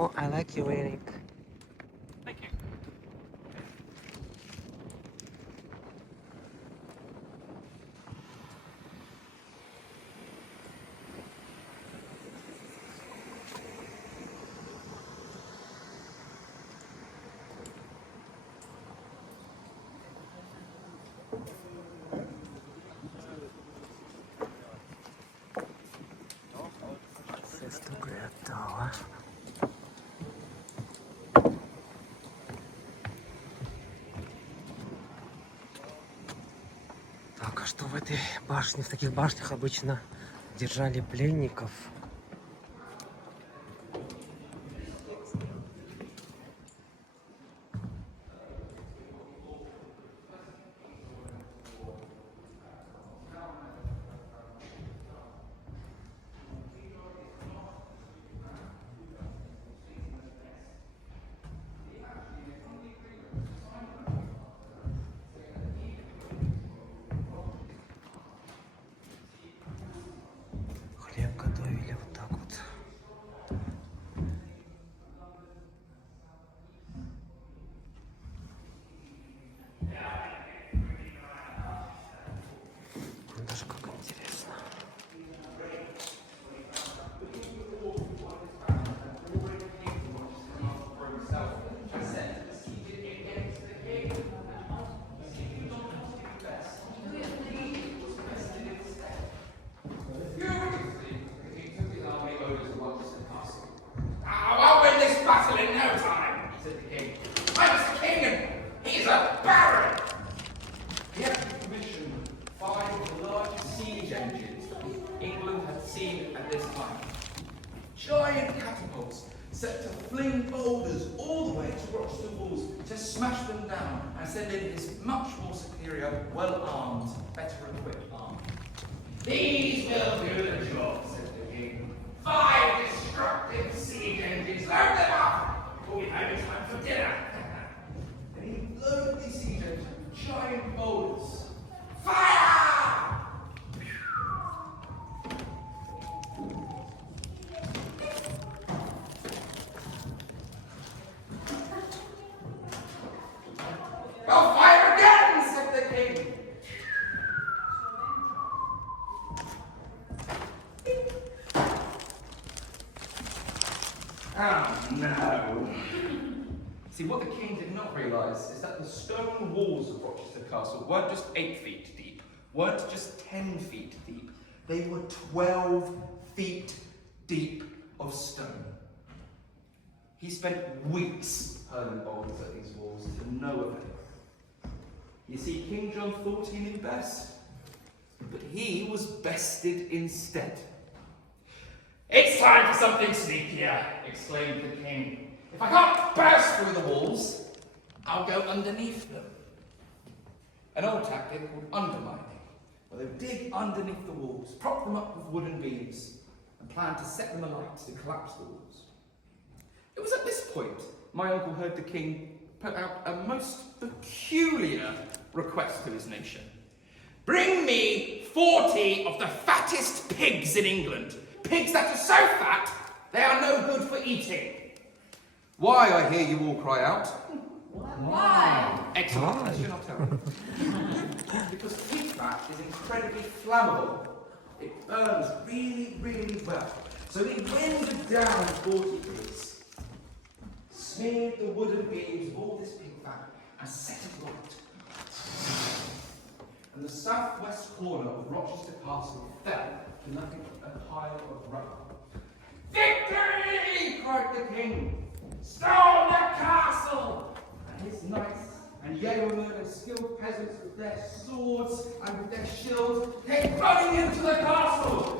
Oh, I like you wearing. Thank you. Esto готово. Так, а что в этой башне, в таких башнях обычно держали пленников? Хлеб готовили вот так вот. Даже как интересно. I'll win this battle in no time, said the king. I'm the king and he's a baron. He had commissioned 5 of the largest siege engines that England had seen at this time. Giant catapults set to fling boulders all the way to Rochester walls to smash them down and send in his much more superior, well-armed, better equipped army. These will do the job, said the king. 5 destructive siege engines, load them up! Before we have time for dinner. And he loaded these siege engines with giant boulders. Fire! Well, fire again, said the king. Oh, no. See, what the king did not realise is that the stone walls of Rochester Castle weren't just 8 feet deep, weren't just 10 feet deep, they were 12 feet deep of stone. He spent weeks hurling boulders at these walls to no avail. You see, King John thought he knew best, but he was bested instead. It's time for something sneakier, exclaimed the king. If I can't burst through the walls, I'll go underneath them. An old tactic called undermining, where they would dig underneath the walls, prop them up with wooden beams, and plan to set them alight to collapse the walls. It was at this point my uncle heard the king put out a most peculiar request to his nation. Bring me 40 of the fattest pigs in England. Pigs that are so fat, they are no good for eating. Why, I hear you all cry out. Why? Excellent, question, I'll tell you. Because pig fat is incredibly flammable. It burns really, really well. So they winded down 40 pigs, smeared the wooden beams with all this pig fat, and set it alight. And the southwest corner of Rochester Castle fell to nothing but a pile of rubble. Victory! Cried the king. Storm the castle! And his knights and yeomen and skilled peasants with their swords and with their shields came running into the castle.